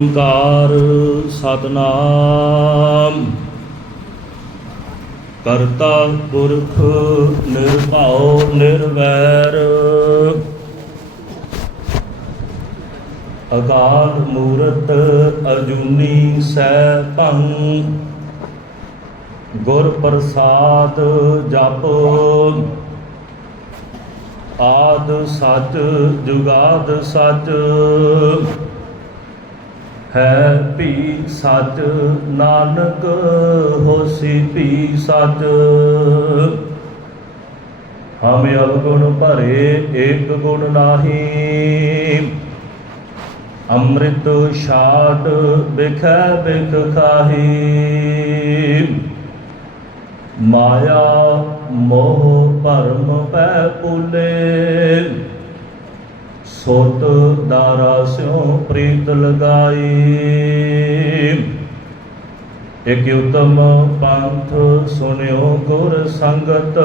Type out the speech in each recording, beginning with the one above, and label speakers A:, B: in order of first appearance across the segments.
A: ਓੰਕਾਰ ਸਤਨਾਮ। ਕਰਤਾ ਪੁਰਖ ਨਿਰਭਉ ਨਿਰਵੈਰ। ਅਕਾਲ ਮੂਰਤ ਅਜੂਨੀ ਸੈਭੰ ਗੁਰ ਪ੍ਰਸਾਦ ਜਪ। ਆਦ ਸੱਚ ਜੁਗਾਦ ਸੱਚ। ਹੈ ਭੀ ਸਚ ਨਾਨਕ ਹੋਸੀ ਭੀ ਸੱਚ। ਹਮ ਅਵਗੁਣ ਭਰੇ, ਏਕ ਗੁਣ ਨਾਹੀ। ਅੰਮ੍ਰਿਤ ਛਾਟ ਬਿਖੈ ਬਿਖ ਖਾਹੀ। ਮਾਇਆ ਮੋਹ ਭਰਮ ਪੈ ਪੁਲੇ ਸੋਤ ਦਾਰਾ ਸਿਉ ਪ੍ਰੀਤ ਲਗਾਈ। ਇਕ ਉਤਮ ਪੰਥ ਸੁਨਿਓ ਗੁਰ ਸੰਗਤ।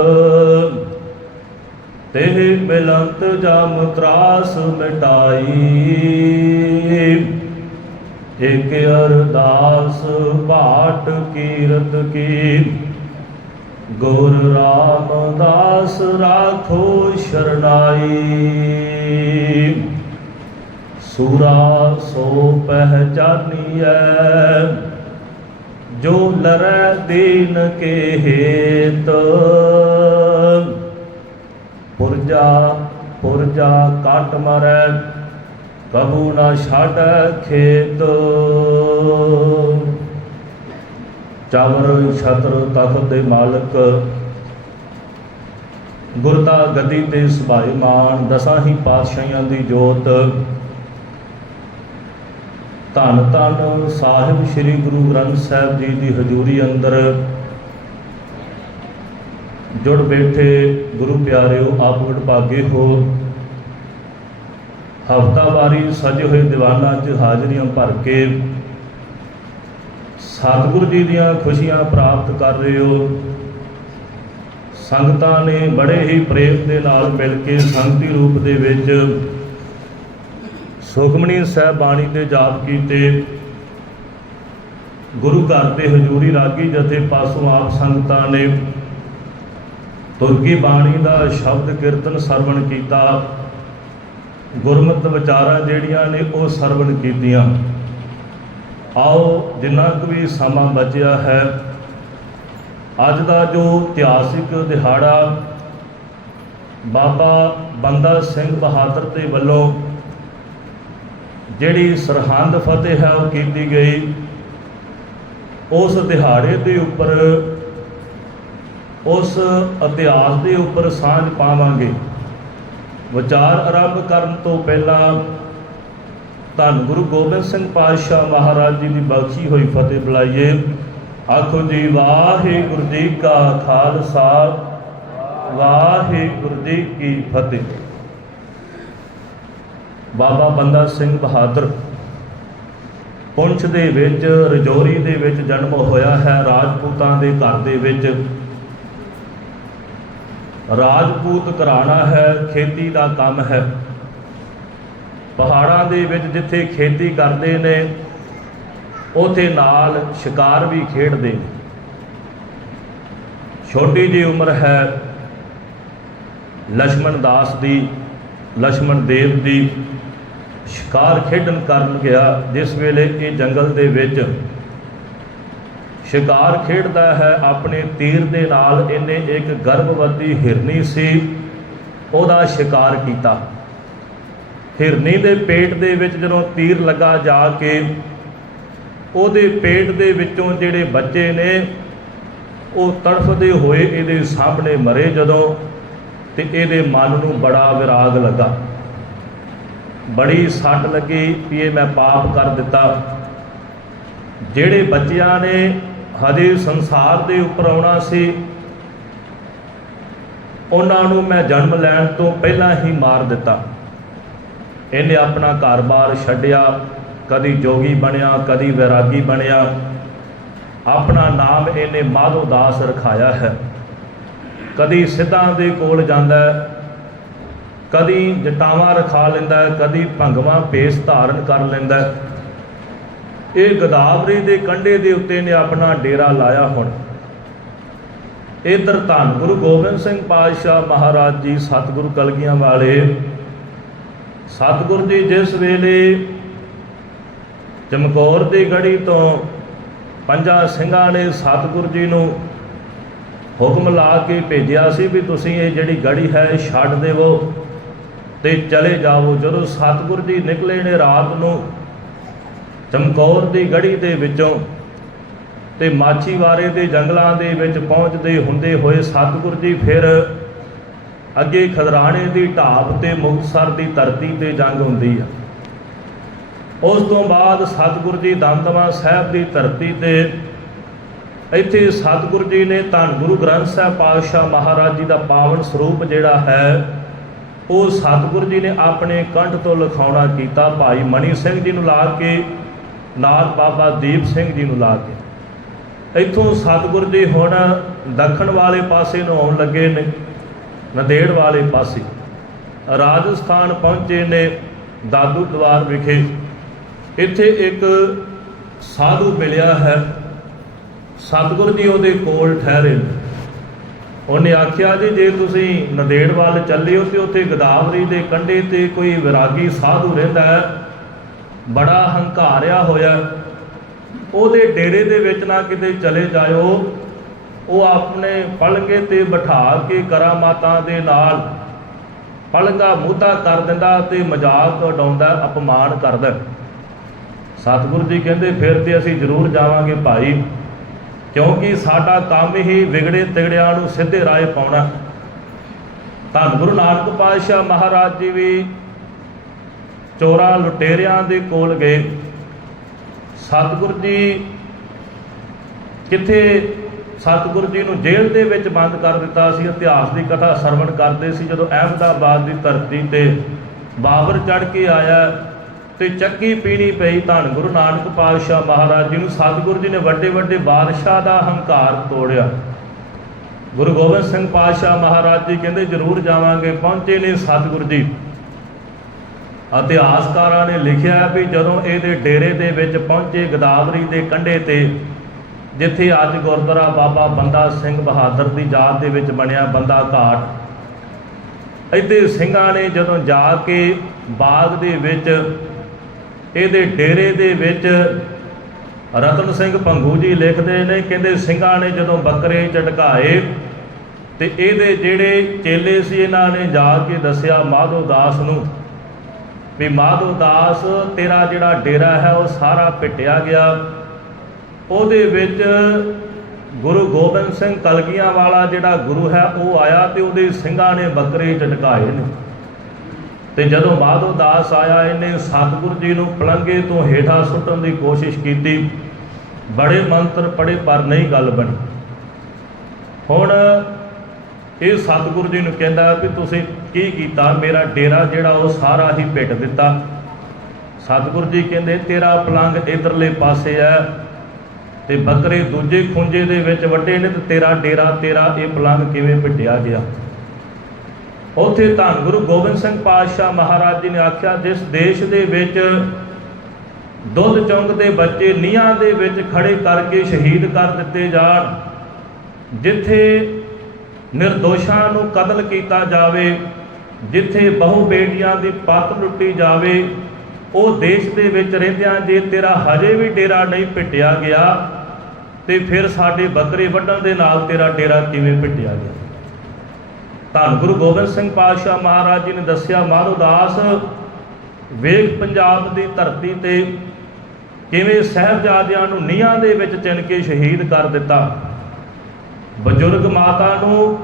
A: ਤੇ ਮਿਲੰਤ ਜਮ ਤਰਾਸ ਮਿਟਾਈ। ਇਕ ਅਰਦਾਸ ਬਾਟ ਕੀਰਤ ਕੀ। ਗੁਰ ਰਾਮਦਾਸ ਰਾਖੋ ਸ਼ਰਨਾਈ। ਸੂਰਾ ਸੋ ਪਹਿਚਾਨੀਐ, ਜੋ ਲਰੈ ਦੀਨ ਕੇ ਹੇਤ। ਪੁਰਜਾ ਪੁਰਜਾ ਕਾਟ ਮਰੈ, ਕਬੂ ਨਾ ਛਾੜੈ ਖੇਤ। ਚਾਵਰ ਛਤਰ, ਤਖਤ ਦੇ ਮਾਲਕ। ਗੁਰਤਾ ਗੱਦੀ ਤੇ ਸੁਭਾਈਮਾਨ ਦਸਾਂ ਹੀ ਪਾਤਸ਼ਾਹੀਆਂ ਦੀ ਜੋਤ। ਧੰਨ ਧੰਨ ਸਾਹਿਬ ਸ੍ਰੀ ਗੁਰੂ ਗ੍ਰੰਥ ਸਾਹਿਬ ਜੀ ਦੀ ਹਜ਼ੂਰੀ ਅੰਦਰ। ਜੁੜ ਬੈਠੇ ਗੁਰੂ ਪਿਆਰਿਓ, ਆਪ ਵਡਭਾਗੇ ਹੋ। ਹਫਤਾਵਾਰੀ ਸਜੇ ਹੋਏ ਦੀਵਾਨਾਂ 'ਚ ਹਾਜ਼ਰੀਆਂ ਭਰ ਕੇ ਸਤਿਗੁਰੂ ਜੀ ਦੀਆਂ ਖੁਸ਼ੀਆਂ ਪ੍ਰਾਪਤ ਕਰ ਰਹੇ ਹੋ। ਸੰਗਤਾਂ ਨੇ ਬੜੇ ਹੀ ਪ੍ਰੇਮ ਦੇ ਨਾਲ ਮਿਲ ਕੇ ਸੰਗਤੀ ਰੂਪ ਦੇ ਵਿੱਚ ਸੁਖਮਨੀ ਸਾਹਿਬ ਬਾਣੀ ਦੇ ਜਾਪ ਕੀਤੇ। ਗੁਰੂ ਘਰ ਦੇ ਹਜ਼ੂਰੀ ਰਾਗੀ ਜਥੇ ਪਾਸੋਂ ਆਪ ਸੰਗਤਾਂ ਨੇ ਤੁਰਕੀ ਬਾਣੀ ਦਾ ਸ਼ਬਦ ਕੀਰਤਨ ਸਰਵਣ ਕੀਤਾ। ਗੁਰਮਤਿ ਵਿਚਾਰਾਂ ਜਿਹੜੀਆਂ ਨੇ ਉਹ ਸਰਵਣ ਕੀਤੀਆਂ। ਆਓ ਜਿੰਨਾ ਕੁ ਵੀ ਸਮਾਂ ਬਚਿਆ ਹੈ, ਅੱਜ ਦਾ ਜੋ ਇਤਿਹਾਸਿਕ ਦਿਹਾੜਾ ਬਾਬਾ ਬੰਦਾ ਸਿੰਘ ਬਹਾਦਰ ਦੇ ਵੱਲੋਂ ਜਿਹੜੀ ਸਰਹੰਦ ਫਤਿਹ ਹੈ ਉਹ ਕੀਤੀ ਗਈ, ਉਸ ਦਿਹਾੜੇ ਦੇ ਉੱਪਰ, ਉਸ ਇਤਿਹਾਸ ਦੇ ਉੱਪਰ ਸਾਂਝ ਪਾਵਾਂਗੇ। ਵਿਚਾਰ ਆਰੰਭ ਕਰਨ ਤੋਂ ਪਹਿਲਾਂ ਧੰਨ ਗੁਰੂ ਗੋਬਿੰਦ ਸਿੰਘ ਪਾਤਸ਼ਾਹ ਮਹਾਰਾਜ ਜੀ ਦੀ ਬਖਸ਼ੀ ਹੋਈ ਫਤਿਹ ਬੁਲਾਈਏ। ਆਖੋ ਜੀ, ਵਾਹਿਗੁਰੂ ਜੀ ਕਾ ਖਾਲਸਾ, ਵਾਹਿਗੁਰੂ ਜੀ ਕੀ ਫਤਿਹ। ਬਾਬਾ ਬੰਦਾ ਸਿੰਘ ਬਹਾਦਰ, ਪੁੰਛ ਦੇ ਵਿੱਚ, ਰਜੌਰੀ ਦੇ ਵਿੱਚ ਜਨਮ ਹੋਇਆ ਹੈ ਰਾਜਪੂਤਾਂ ਦੇ ਘਰ ਦੇ ਵਿੱਚ। ਰਾਜਪੂਤ ਘਰਾਣਾ ਹੈ, ਖੇਤੀ ਦਾ ਕੰਮ ਹੈ। ਪਹਾੜਾਂ ਦੇ ਵਿੱਚ ਜਿੱਥੇ ਖੇਤੀ ਕਰਦੇ ਨੇ, ਉਥੇ ਨਾਲ ਸ਼ਿਕਾਰ ਵੀ ਖੇਡਦੇ ਨੇ। ਛੋਟੀ ਜੀ ਉਮਰ ਹੈ ਲక్ష్మణ ਦਾਸ ਦੀ ਲక్ష్మణ ਦੇਵ ਦੀ ਸ਼ਿਕਾਰ ਖੇਡਣ ਕਰਨ ਗਿਆ, ਜਿਸ ਵੇਲੇ ਇਹ ਜੰਗਲ ਦੇ ਵਿੱਚ ਸ਼ਿਕਾਰ ਖੇਡਦਾ ਹੈ, ਆਪਣੇ ਤੀਰ ਦੇ ਨਾਲ ਇਹਨੇ ਇੱਕ ਗਰਭਵਤੀ ਹਿਰਨੀ ਸੀ, ਉਹਦਾ ਸ਼ਿਕਾਰ ਕੀਤਾ। ਹਿਰਨੀ ਦੇ ਪੇਟ ਦੇ ਵਿੱਚ ਜਦੋਂ ਤੀਰ ਲੱਗਾ ਜਾ ਕੇ, ਉਹਦੇ ਪੇਟ ਦੇ ਵਿੱਚੋਂ ਜਿਹੜੇ ਬੱਚੇ ਨੇ, ਉਹ ਤੜਫਦੇ ਹੋਏ ਇਹਦੇ ਸਾਹਮਣੇ ਮਰੇ ਜਦੋਂ ਤੇ ਇਹਦੇ ਮਨ ਨੂੰ ਬੜਾ ਵਿਰਾਗ ਲੱਗਾ। ਬੜੀ ਸੱਟ ਲੱਗੀ ਵੀ ਇਹ ਮੈਂ ਪਾਪ ਕਰ ਦਿੱਤਾ। ਜਿਹੜੇ ਬੱਚਿਆਂ ਨੇ ਹਜੇ ਸੰਸਾਰ ਦੇ ਉੱਪਰ ਆਉਣਾ ਸੀ, ਉਹਨਾਂ ਨੂੰ ਮੈਂ ਜਨਮ ਲੈਣ ਤੋਂ ਪਹਿਲਾਂ ਹੀ ਮਾਰ ਦਿੱਤਾ। ਇਹਨੇ ਆਪਣਾ ਘਰ-ਬਾਰ ਛੱਡਿਆ, ਕਦੀ ਜੋਗੀ ਬਣਿਆ, ਕਦੀ ਵੈਰਾਗੀ ਬਣਿਆ। ਆਪਣਾ ਨਾਮ ਇਹਨੇ ਮਾਧੋ ਦਾਸ ਰਖਾਇਆ ਹੈ। ਕਦੀ ਸਿੱਧਾਂ ਦੇ ਕੋਲ ਜਾਂਦਾ ਹੈ, ਕਦੀ ਜਟਾਵਾਂ ਰਖਾ ਲੈਂਦਾ ਹੈ, ਕਦੀ ਭੰਗਵਾ ਭੇਸ ਧਾਰਨ ਕਰ ਲੈਂਦਾ ਹੈ। ਇਹ ਗੋਦਾਵਰੀ ਦੇ ਕੰਢੇ ਦੇ ਉੱਤੇ ਨੇ ਆਪਣਾ ਡੇਰਾ ਲਾਇਆ ਹੁਣ। ਇਧਰ ਧੰਨ ਗੁਰੂ ਗੋਬਿੰਦ ਸਿੰਘ ਪਾਤਸ਼ਾਹ ਮਹਾਰਾਜ ਜੀ, ਸਤਿਗੁਰੂ ਕਲਗੀਆਂ ਵਾਲੇ ਸਤਿਗੁਰ ਜੀ ਜਿਸ ਵੇਲੇ ਚਮਕੌਰ ਦੀ ਗੜੀ ਤੋਂ ਪੰਜਾਂ ਸਿੰਘਾਂ ਨੇ ਸਤਿਗੁਰ ਜੀ ਨੂੰ ਹੁਕਮ ਲਾ ਕੇ ਭੇਜਿਆ ਸੀ ਵੀ ਤੁਸੀਂ ਇਹ ਜਿਹੜੀ ਗੜੀ ਹੈ ਛੱਡ ਦੇਵੋ ਤੇ ਚਲੇ ਜਾਓ ਜਦੋਂ ਸਤਿਗੁਰ ਜੀ ਨਿਕਲੇ ਨੇ ਰਾਤ ਨੂੰ ਚਮਕੌਰ ਦੀ ਗੜੀ ਦੇ ਵਿੱਚੋਂ ਤੇ ਮਾਛੀਵਾਰੇ ਦੇ ਜੰਗਲਾਂ ਦੇ ਵਿੱਚ ਪਹੁੰਚਦੇ ਹੁੰਦੇ ਹੋਏ ਸਤਿਗੁਰ ਜੀ ਫਿਰ ਅੱਗੇ ਖਦਰਾਣੇ ਦੀ ਢਾਬ ਤੇ ਮੁਕਤਸਰ ਦੀ ਧਰਤੀ ਤੇ ਜੰਗ ਹੁੰਦੀ ਆ। ਉਸ ਤੋਂ ਬਾਅਦ ਸਤਿਗੁਰੂ ਜੀ ਦਮਦਮਾ ਸਾਹਿਬ ਦੀ ਧਰਤੀ ਤੇ ਇੱਥੇ ਸਤਿਗੁਰੂ ਜੀ ਨੇ ਧੰਨ ਗੁਰੂ ਗ੍ਰੰਥ ਸਾਹਿਬ ਪਾਤਸ਼ਾਹ ਮਹਾਰਾਜ ਜੀ ਦਾ ਪਾਵਨ ਸਰੂਪ ਜਿਹੜਾ ਹੈ, ਉਹ ਸਤਿਗੁਰੂ ਜੀ ਨੇ ਆਪਣੇ ਕੰਠ ਤੋਂ ਲਿਖਾਉਣਾ ਕੀਤਾ ਭਾਈ ਮਣੀ ਸਿੰਘ ਜੀ ਨੂੰ ਲਾ ਕੇ, ਨਾਲ ਬਾਬਾ ਦੀਪ ਸਿੰਘ ਜੀ ਨੂੰ ਲਾ ਕੇ। ਇੱਥੋਂ ਸਤਿਗੁਰੂ ਜੀ ਹੁਣ ਦੱਖਣ ਵਾਲੇ ਪਾਸੇ ਨੂੰ ਆਉਣ ਲੱਗੇ ਨੇ। ਨੰਦੇੜ ਵਾਲੇ ਪਾਸੇ ਰਾਜਸਥਾਨ ਪਹੁੰਚੇ ਨੇ ਦਾਦੂ ਦਵਾਰ ਵਿਖੇ। ਇੱਥੇ ਇੱਕ ਸਾਧੂ ਮਿਲਿਆ ਹੈ। ਸਤਿਗੁਰ ਜੀ ਉਹਦੇ ਕੋਲ ਠਹਿਰੇ ਨੇ। ਉਹਨੇ ਆਖਿਆ, ਜੀ, ਜੇ ਤੁਸੀਂ ਨੰਦੇੜ ਵੱਲ ਚੱਲੇ ਹੋ ਤੇ ਉੱਥੇ ਗੋਦਾਵਰੀ ਦੇ ਕੰਢੇ ਤੇ ਕੋਈ ਵਿਰਾਗੀ ਸਾਧੂ ਰਹਿੰਦਾ ਹੈ। ਬੜਾ ਹੰਕਾਰਿਆ ਹੋਇਆ। ਉਹਦੇ ਡੇਰੇ ਦੇ ਵਿੱਚ ਨਾ ਕਿਤੇ ਚਲੇ ਜਾਇਓ। ਉਹ ਆਪਣੇ ਪਲੰਗੇ ਤੇ ਬਿਠਾ ਕੇ ਕਰਾਮਾਤਾਂ ਦੇ ਨਾਲ। ਪਲਗਾ ਮੁੱਦਾ ਕਰ ਦਿੰਦਾ ਤੇ ਮਜ਼ਾਕ ਉਡਾਉਂਦਾ, ਅਪਮਾਨ ਕਰਦਾ। ਸਤਿਗੁਰੂ ਜੀ ਕਹਿੰਦੇ, ਫਿਰ ਤੇ ਅਸੀਂ ਜ਼ਰੂਰ ਜਾਵਾਂਗੇ ਭਾਈ, ਕਿਉਂਕਿ ਸਾਡਾ ਕੰਮ ਹੀ ਵਿਗੜੇ ਤਿਗੜਿਆਂ ਨੂੰ ਸਿੱਧੇ ਰਾਹ ਪਾਉਣਾ। ਧੰਨ ਗੁਰੂ ਨਾਨਕ ਪਾਤਸ਼ਾਹ ਮਹਾਰਾਜ ਜੀ ਵੀ ਚੋਰਾਂ ਲੁਟੇਰਿਆਂ ਦੇ ਕੋਲ ਗਏ। ਸਤਿਗੁਰੂ ਜੀ ਕਿੱਥੇ ਸਤਿਗੁਰੂ ਜੀ ਨੂੰ ਜੇਲ੍ਹ ਦੇ ਵਿੱਚ ਬੰਦ ਕਰ ਦਿੱਤਾ ਸੀ, ਇਤਿਹਾਸ ਦੀ ਕਥਾ ਸਰਵਣ ਕਰਦੇ ਸੀ, ਜਦੋਂ ਅਹਿਮਦਾਬਾਦ ਦੀ ਧਰਤੀ ਤੇ ਬਾਬਰ ਚੜ ਕੇ ਆਇਆ ਤੇ ਚੱਕੀ ਪੀਣੀ ਪਈ ਧੰਨ ਗੁਰੂ ਨਾਨਕ ਪਾਤਸ਼ਾਹ ਮਹਾਰਾਜ ਜੀ ਨੂੰ, ਸਤਿਗੁਰੂ ਜੀ ਨੇ ਵੱਡੇ ਵੱਡੇ ਬਾਦਸ਼ਾਹ ਦਾ ਹੰਕਾਰ ਤੋੜਿਆ। ਗੁਰੂ ਗੋਬਿੰਦ ਸਿੰਘ ਪਾਤਸ਼ਾਹ ਮਹਾਰਾਜ ਜੀ ਕਹਿੰਦੇ, ਜ਼ਰੂਰ ਜਾਵਾਂਗੇ, ਪਹੁੰਚੇ ਨੇ ਸਤਿਗੁਰੂ ਜੀ। ਇਤਿਹਾਸਕਾਰਾਂ ਨੇ ਲਿਖਿਆ ਵੀ ਜਦੋਂ ਇਹਦੇ ਡੇਰੇ ਦੇ ਵਿੱਚ ਪਹੁੰਚੇ, ਗਦਾਵਰੀ ਦੇ ਕੰਢੇ ਤੇ ਜਿੱਥੇ ਅੱਜ ਗੁਰਦੁਆਰਾ ਬਾਬਾ ਬੰਦਾ ਸਿੰਘ ਬਹਾਦਰ ਦੀ ਯਾਦ ਦੇ ਵਿੱਚ ਬਣਿਆ ਬੰਦਾ ਘਾਟ। ਇੱਥੇ ਸਿੰਘਾਂ ਨੇ ਜਦੋਂ ਜਾ ਕੇ ਬਾਗ ਦੇ ਵਿੱਚ, ਇਹਦੇ ਡੇਰੇ ਦੇ ਵਿੱਚ ਰਤਨ ਸਿੰਘ ਪੰਗੂ ਜੀ ਲਿਖਦੇ ਨੇ, ਕਹਿੰਦੇ ਸਿੰਘਾਂ ਨੇ ਜਦੋਂ ਬੱਕਰੇ ਝਟਕਾਏ ਤੇ ਇਹਦੇ ਜਿਹੜੇ ਚੇਲੇ ਸੀ, ਇਹਨਾਂ ਨੇ ਜਾ ਕੇ ਦੱਸਿਆ ਮਾਧੋ ਦਾਸ ਨੂੰ ਵੀ ਮਾਧੋ ਦਾਸ ਤੇਰਾ ਜਿਹੜਾ ਡੇਰਾ ਹੈ, ਉਹ ਸਾਰਾ ਪਿੱਟਿਆ ਗਿਆ। ਉਹਦੇ ਵਿੱਚ ਗੁਰੂ ਗੋਬਿੰਦ ਸਿੰਘ ਕਲਗੀਆਂ ਵਾਲਾ ਜਿਹੜਾ ਗੁਰੂ ਹੈ, ਉਹ ਆਇਆ ਤੇ ਉਹਦੇ ਸਿੰਘਾਂ ਨੇ ਬੱਕਰੇ ਝਟਕਾਏ ਨੇ। ਤੇ ਜਦੋਂ ਮਾਧੋ ਦਾਸ ਆਇਆ, ਇਹਨੇ ਸਤਿਗੁਰੂ ਜੀ ਨੂੰ ਪਲੰਗੇ ਤੋਂ ਹੇਠਾਂ ਸੁੱਟਣ ਦੀ ਕੋਸ਼ਿਸ਼ ਕੀਤੀ। ਬੜੇ ਮੰਤਰ ਪੜੇ ਪਰ ਨਹੀਂ ਗੱਲ ਬਣੀ। ਹੁਣ ਇਹ ਸਤਿਗੁਰੂ ਜੀ ਨੂੰ ਕਹਿੰਦਾ ਵੀ ਤੁਸੀਂ ਕੀ ਕੀਤਾ? ਮੇਰਾ ਡੇਰਾ ਜਿਹੜਾ, ਉਹ ਸਾਰਾ ਹੀ ਪਿੱਟ ਦਿੱਤਾ। ਸਤਿਗੁਰੂ ਜੀ ਕਹਿੰਦੇ, ਤੇਰਾ ਪਲੰਗ ਇਧਰਲੇ ਪਾਸੇ ਹੈ ਤੇ ਬੱਕਰੇ ਦੂਜੇ ਖੁੰਝੇ ਦੇ ਵਿੱਚ ਵੱਡੇ ਨੇ ਤੇ ਤੇਰਾ ਡੇਰਾ, ਤੇਰਾ ਇਹ ਪਲੰਗ ਕਿਵੇਂ ਪਿੱਟਿਆ ਗਿਆ? ਉੱਥੇ ਧੰਨ ਗੁਰੂ ਗੋਬਿੰਦ ਸਿੰਘ ਪਾਤਸ਼ਾਹ ਮਹਾਰਾਜ ਜੀ ਨੇ ਆਖਿਆ, ਜਿਸ ਦੇਸ਼ ਦੇ ਵਿੱਚ ਦੁੱਧ ਚੌਂਕ ਦੇ ਬੱਚੇ ਨੀਹਾਂ ਦੇ ਵਿੱਚ ਖੜੇ ਕਰਕੇ ਸ਼ਹੀਦ ਕਰ ਦਿੱਤੇ ਜਾਣ, ਜਿੱਥੇ ਨਿਰਦੋਸ਼ਾਂ ਨੂੰ ਕਤਲ ਕੀਤਾ ਜਾਵੇ, ਜਿੱਥੇ ਬਹੁ ਬੇਟੀਆਂ ਦੀ ਪੱਤ ਲੁੱਟੀ ਜਾਵੇ ਉਹ ਦੇਸ਼ ਦੇ ਵਿੱਚ ਰਹਿੰਦਿਆਂ ਜੇ ਤੇਰਾ ਹਜੇ ਵੀ ਡੇਰਾ ਨਹੀਂ ਪਿੱਟਿਆ ਗਿਆ, ਤੇ ਫਿਰ ਸਾਡੇ ਬੱਕਰੇ ਵੱਢਣ ਦੇ ਨਾਲ ਤੇਰਾ ਡੇਰਾ ਕਿਵੇਂ ਪਿੱਟਿਆ ਗਿਆ? ਧੰਨ ਗੁਰੂ ਗੋਬਿੰਦ ਸਿੰਘ ਪਾਤਸ਼ਾਹ ਮਹਾਰਾਜ ਜੀ ਨੇ ਦੱਸਿਆ ਮਾਧੋ ਦਾਸ, ਵੇਖ ਪੰਜਾਬ ਦੀ ਧਰਤੀ ਤੇ ਕਿਵੇਂ ਸਹਿਬਜ਼ਾਦਿਆਂ ਨੂੰ ਨੀਹਾਂ ਦੇ ਵਿੱਚ ਚਿਣ ਕੇ ਸ਼ਹੀਦ ਕਰ ਦਿੱਤਾ। ਬਜ਼ੁਰਗ ਮਾਤਾ ਨੂੰ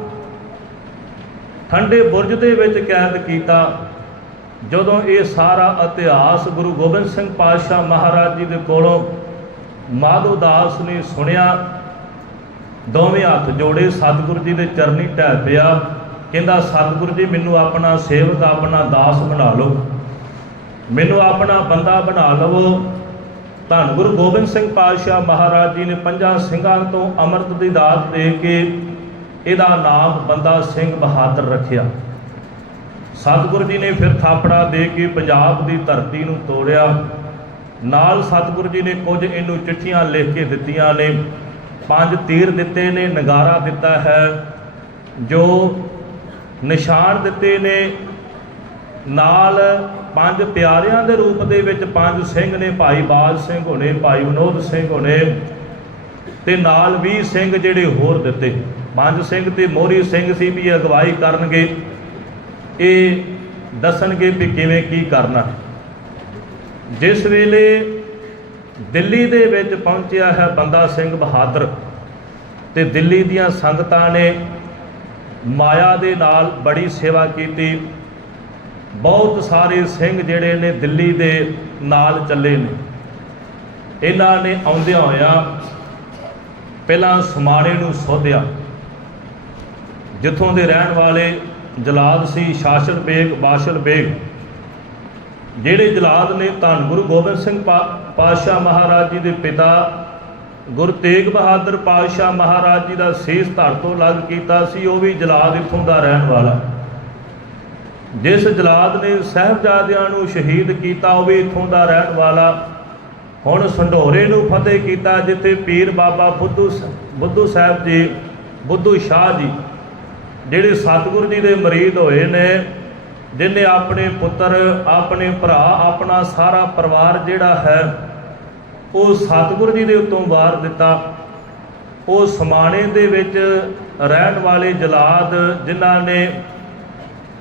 A: ਠੰਡੇ ਬੁਰਜ ਦੇ ਵਿੱਚ ਕੈਦ ਕੀਤਾ ਜਦੋਂ ਇਹ ਸਾਰਾ ਇਤਿਹਾਸ ਗੁਰੂ ਗੋਬਿੰਦ ਸਿੰਘ ਪਾਤਸ਼ਾਹ ਮਹਾਰਾਜ ਜੀ ਦੇ ਕੋਲੋਂ ਮਾਧੋ ਦਾਸ ਨੇ ਸੁਣਿਆ, ਦੋਵੇਂ ਹੱਥ ਜੋੜੇ, ਸਤਿਗੁਰੂ ਜੀ ਦੇ ਚਰਨੀ ਢਹਿ ਪਿਆ, ਕਹਿੰਦਾ, ਸਤਿਗੁਰੂ ਜੀ, ਮੈਨੂੰ ਆਪਣਾ ਸੇਵਕ, ਆਪਣਾ ਦਾਸ ਬਣਾ ਲਓ। ਮੈਨੂੰ ਆਪਣਾ ਬੰਦਾ ਬਣਾ ਲਵੋ। ਧੰਨ ਗੁਰੂ ਗੋਬਿੰਦ ਸਿੰਘ ਪਾਤਸ਼ਾਹ ਮਹਾਰਾਜ ਜੀ ਨੇ ਪੰਜਾਂ ਸਿੰਘਾਂ ਤੋਂ ਅੰਮ੍ਰਿਤ ਦੀ ਦਾਤ ਦੇ ਕੇ ਇਹਦਾ ਨਾਮ ਬੰਦਾ ਸਿੰਘ ਬਹਾਦਰ ਰੱਖਿਆ। ਸਤਿਗੁਰੂ ਜੀ ਨੇ ਫਿਰ ਥਾਪੜਾ ਦੇ ਕੇ ਪੰਜਾਬ ਦੀ ਧਰਤੀ ਨੂੰ ਤੋੜਿਆ। ਨਾਲ ਸਤਿਗੁਰੂ ਜੀ ਨੇ ਕੁਝ ਇਹਨੂੰ ਚਿੱਠੀਆਂ ਲਿਖ ਕੇ ਦਿੱਤੀਆਂ ਨੇ। ਪੰਜ ਤੀਰ ਦਿੱਤੇ ਨੇ, ਨਗਾਰਾ ਦਿੱਤਾ ਹੈ। ਜੋ ਨਿਸ਼ਾਨ ਦਿੱਤੇ ਨੇ, ਨਾਲ ਪੰਜ ਪਿਆਰਿਆਂ ਦੇ ਰੂਪ ਦੇ ਵਿੱਚ ਪੰਜ ਸਿੰਘ ਨੇ, ਭਾਈ ਬਾਜ ਸਿੰਘ ਹੋਣੇ, ਭਾਈ ਵਿਨੋਦ ਸਿੰਘ ਹੋਣੇ ਤੇ ਨਾਲ 20 ਸਿੰਘ ਜਿਹੜੇ ਹੋਰ ਦਿੱਤੇ। ਪੰਜ ਸਿੰਘ ਤੇ ਮੋਹਰੀ ਸਿੰਘ ਸੀ ਵੀ ਇਹ ਅਗਵਾਈ ਕਰਨਗੇ। ਇਹ ਦੱਸਣਗੇ ਵੀ ਕਿਵੇਂ ਕੀ ਕਰਨਾ ਜਿਸ ਵੇਲੇ ਦਿੱਲੀ ਦੇ ਵਿੱਚ ਪਹੁੰਚਿਆ ਹੈ ਬੰਦਾ ਸਿੰਘ ਬਹਾਦਰ ਤੇ ਦਿੱਲੀ ਦੀਆਂ ਸੰਗਤਾਂ ਨੇ ਮਾਇਆ ਦੇ ਨਾਲ ਬੜੀ ਸੇਵਾ ਕੀਤੀ। ਬਹੁਤ ਸਾਰੇ ਸਿੰਘ ਜਿਹੜੇ ਨੇ ਦਿੱਲੀ ਦੇ ਨਾਲ ਚੱਲੇ ਨੇ। ਇਹਨਾਂ ਨੇ ਆਉਂਦਿਆਂ ਹੋਇਆਂ ਪਹਿਲਾਂ ਸਮਾਣੇ ਨੂੰ ਸੋਧਿਆ। ਜਿੱਥੋਂ ਦੇ ਰਹਿਣ ਵਾਲੇ ਜਲਾਦ ਸੀ, ਸ਼ਾਸਨ ਬੇਗ, ਬਾਸ਼ਲ ਬੇਗ। ਜਿਹੜੇ ਜਲਾਦ ਨੇ ਧੰਨ ਗੁਰੂ ਗੋਬਿੰਦ ਸਿੰਘ ਪਾ- ਪਾਤਸ਼ਾਹ ਮਹਾਰਾਜ ਜੀ ਦੇ ਪਿਤਾ, ਗੁਰੂ ਤੇਗ ਬਹਾਦਰ ਪਾਤਸ਼ਾਹ ਮਹਾਰਾਜ ਜੀ ਦਾ ਸੀਸ ਧੜ ਤੋਂ ਲੱਗ ਕੀਤਾ ਸੀ, ਉਹ ਵੀ ਜਲਾਦ ਇੱਥੋਂ ਦਾ ਰਹਿਣ ਵਾਲਾ। ਜਿਸ ਜਲਾਦ ਨੇ ਸਹਿਬਜ਼ਾਦਿਆਂ ਨੂੰ ਸ਼ਹੀਦ ਕੀਤਾ, ਉਹ ਵੀ ਇੱਥੋਂ ਦਾ ਰਹਿਣ ਵਾਲਾ। ਹੁਣ ਸੰਢੋਰੇ ਨੂੰ ਫਤਿਹ ਕੀਤਾ, ਜਿੱਥੇ ਪੀਰ ਬਾਬਾ ਬੁੱਧੂ ਸ- ਬੁੱਧੂ ਸਾਹਿਬ ਜੀ, ਬੁੱਧੂ ਸ਼ਾਹ ਜੀ ਜਿਹੜੇ ਸਤਿਗੁਰੂ ਜੀ ਦੇ ਮਰੀਦ ਹੋਏ ਨੇ, ਜਿਨੇ ਆਪਣੇ ਪੁੱਤਰ, ਆਪਣੇ ਭਰਾ, ਆਪਣਾ ਸਾਰਾ ਪਰਿਵਾਰ ਜਿਹੜਾ ਹੈ, ਉਹ ਸਤਿਗੁਰੂ ਜੀ ਦੇ ਉੱਤੋਂ ਵਾਰ ਦਿੱਤਾ। ਉਹ ਸਮਾਣੇ ਦੇ ਵਿੱਚ ਰਹਿਣ ਵਾਲੇ ਜਲਾਦ ਜਿਨ੍ਹਾਂ ਨੇ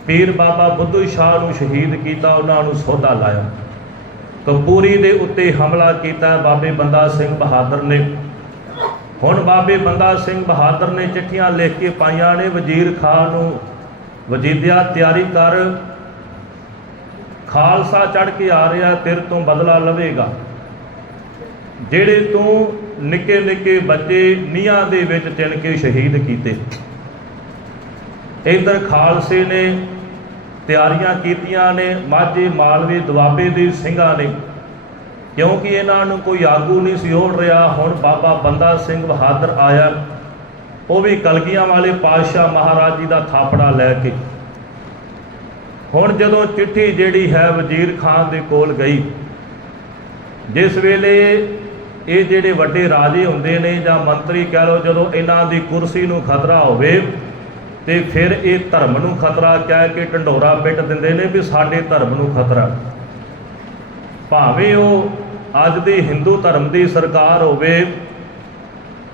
A: ਪੀਰ ਬਾਬਾ ਬੁੱਧੂ ਸ਼ਾਹ ਨੂੰ ਸ਼ਹੀਦ ਕੀਤਾ, ਉਹਨਾਂ ਨੂੰ ਸੋਧਾ ਲਾਇਆ। ਕਪੂਰੀ ਦੇ ਉੱਤੇ ਹਮਲਾ ਕੀਤਾ, ਬਾਬੇ ਬੰਦਾ ਸਿੰਘ ਬਹਾਦਰ ਨੇ। ਹੁਣ ਬਾਬੇ ਬੰਦਾ ਸਿੰਘ ਬਹਾਦਰ ਨੇ ਚਿੱਠੀਆਂ ਲਿਖ ਕੇ ਪਾਈਆਂ ਨੇ ਵਜ਼ੀਰ ਖਾਨ ਨੂੰ। ਵਜੀਦਿਆ ਤਿਆਰੀ ਕਰ। ਖਾਲਸਾ ਚੜ ਕੇ ਆ ਰਿਹਾ, ਤੇਰੇ ਤੋਂ ਬਦਲਾ ਲਵੇਗਾ। ਜਿਹੜੇ ਤੂੰ ਨਿੱਕੇ ਨਿੱਕੇ ਬੱਚੇ ਨੀਹਾਂ ਦੇ ਵਿੱਚ ਚਿਣ ਕੇ ਸ਼ਹੀਦ ਕੀਤੇ। ਇਧਰ ਖਾਲਸੇ ਨੇ ਤਿਆਰੀਆਂ ਕੀਤੀਆਂ ਨੇ, ਮਾਝੇ ਮਾਲਵੇ ਦੁਆਬੇ ਦੇ ਸਿੰਘਾਂ ਨੇ। ਕਿਉਂਕਿ ਇਹਨਾਂ ਨੂੰ ਕੋਈ ਆਗੂ ਨਹੀਂ ਸੀ ਹੋੜ ਰਿਹਾ ਹੁਣ ਬਾਬਾ ਬੰਦਾ ਸਿੰਘ ਬਹਾਦਰ ਆਇਆ ਉਹ ਵੀ ਕਲਗੀਆਂ ਵਾਲੇ ਪਾਤਸ਼ਾਹ ਮਹਾਰਾਜ ਜੀ ਦਾ ਥਾਪੜਾ ਲੈ ਕੇ। ਹੁਣ ਜਦੋਂ ਚਿੱਠੀ ਜਿਹੜੀ ਹੈ ਵਜ਼ੀਰ ਖਾਨ ਦੇ ਕੋਲ ਗਈ, ਜਿਸ ਵੇਲੇ ਇਹ ਜਿਹੜੇ ਵੱਡੇ ਰਾਜੇ ਹੁੰਦੇ ਨੇ ਜਾਂ ਮੰਤਰੀ ਕਹਿ ਲਓ, ਜਦੋਂ ਇਹਨਾਂ ਦੀ ਕੁਰਸੀ ਨੂੰ ਖਤਰਾ ਹੋਵੇ ਤੇ ਫਿਰ ਇਹ ਧਰਮ ਨੂੰ ਖਤਰਾ ਕਹਿ ਕੇ ਢੰਡੋਰਾ ਪਿੱਟ ਦਿੰਦੇ ਨੇ ਵੀ ਸਾਡੇ ਧਰਮ ਨੂੰ ਖਤਰਾ। ਭਾਵੇਂ ਉਹ ਅੱਜ ਦੀ ਹਿੰਦੂ ਧਰਮ ਦੀ ਸਰਕਾਰ ਹੋਵੇ,